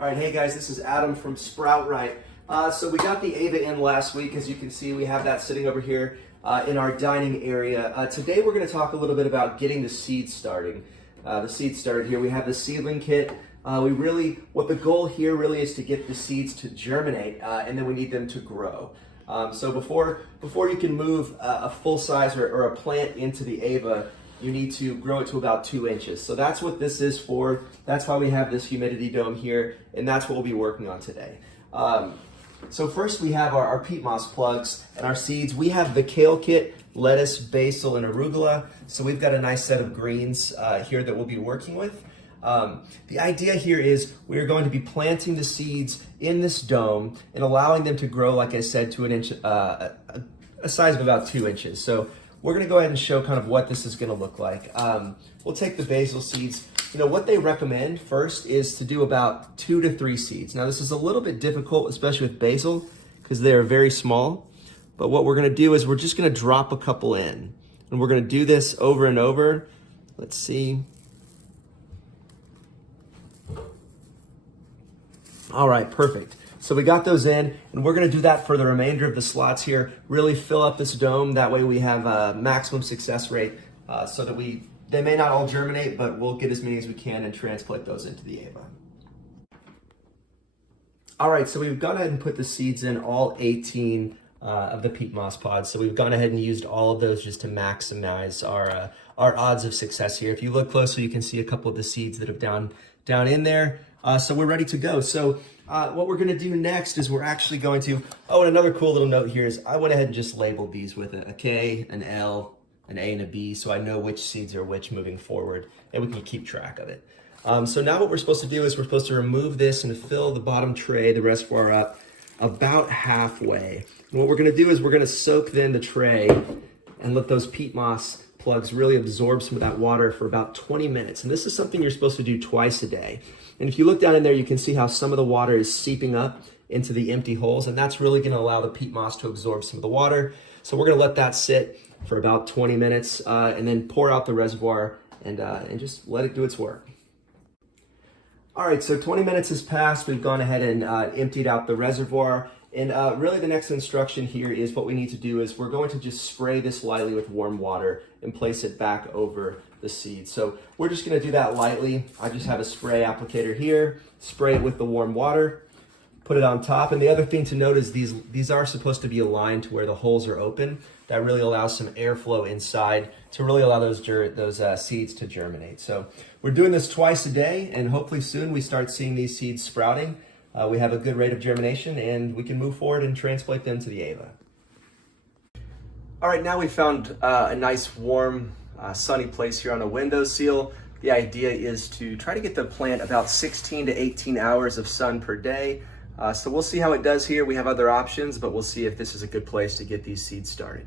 All right, hey guys, this is Adam from Sprout Right. So we got the AEVA in last week. As you can see, we have that sitting over here in our dining area. Today we're going to talk a little bit about getting the seeds starting. The seeds started here. We have the seedling kit. What the goal here really is to get the seeds to germinate, and then we need them to grow. So before you can move a full size or a plant into the AEVA, you need to grow it to about 2 inches. So that's what this is for. That's why we have this humidity dome here, and that's what we'll be working on today. So first we have our peat moss plugs and our seeds. We have the kale kit, lettuce, basil, and arugula. So we've got a nice set of greens here that we'll be working with. The idea here is we're going to be planting the seeds in this dome and allowing them to grow, like I said, to an inch, a size of about 2 inches. So we're going to go ahead and show kind of what this is going to look like. We'll take the basil seeds. You know, what they recommend first is to do about 2 to 3 seeds. Now this is a little bit difficult, especially with basil, because they're very small. But what we're going to do is we're just going to drop a couple in. And we're going to do this over and over. Let's see. All right, perfect. So we got those in, and we're going to do that for the remainder of the slots here. Really fill up this dome. That way we have a maximum success rate so that they may not all germinate, but we'll get as many as we can and transplant those into the AEVA. All right, so we've gone ahead and put the seeds in, all 18 of the peat moss pods. So we've gone ahead and used all of those just to maximize our odds of success here. If you look closer, you can see a couple of the seeds that have down in there. So we're ready to go. So what we're going to do next is we're actually going to, and another cool little note here is I went ahead and just labeled these with a K, an L, an A, and a B, so I know which seeds are which moving forward, and we can keep track of it. So now what we're supposed to do is we're supposed to remove this and fill the bottom tray, the reservoir, up about halfway. And what we're going to do is we're going to soak then the tray and let those peat moss plugs really absorb some of that water for about 20 minutes. And this is something you're supposed to do twice a day. And if you look down in there, you can see how some of the water is seeping up into the empty holes, and that's really going to allow the peat moss to absorb some of the water. So we're going to let that sit for about 20 minutes and then pour out the reservoir and just let it do its work. All right, so 20 minutes has passed. We've gone ahead and emptied out the reservoir. And really the next instruction here is what we need to do is we're going to just spray this lightly with warm water and place it back over the seeds. So we're just going to do that lightly. I just have a spray applicator here, spray it with the warm water, put it on top. And the other thing to note is these are supposed to be aligned to where the holes are open. That really allows some airflow inside to really allow those seeds to germinate. So we're doing this twice a day, and hopefully soon we start seeing these seeds sprouting. We have a good rate of germination, and we can move forward and transplant them to the AEVA. All right, now we found a nice, warm, sunny place here on a windowsill. The idea is to try to get the plant about 16 to 18 hours of sun per day. So we'll see how it does here. We have other options, but we'll see if this is a good place to get these seeds started.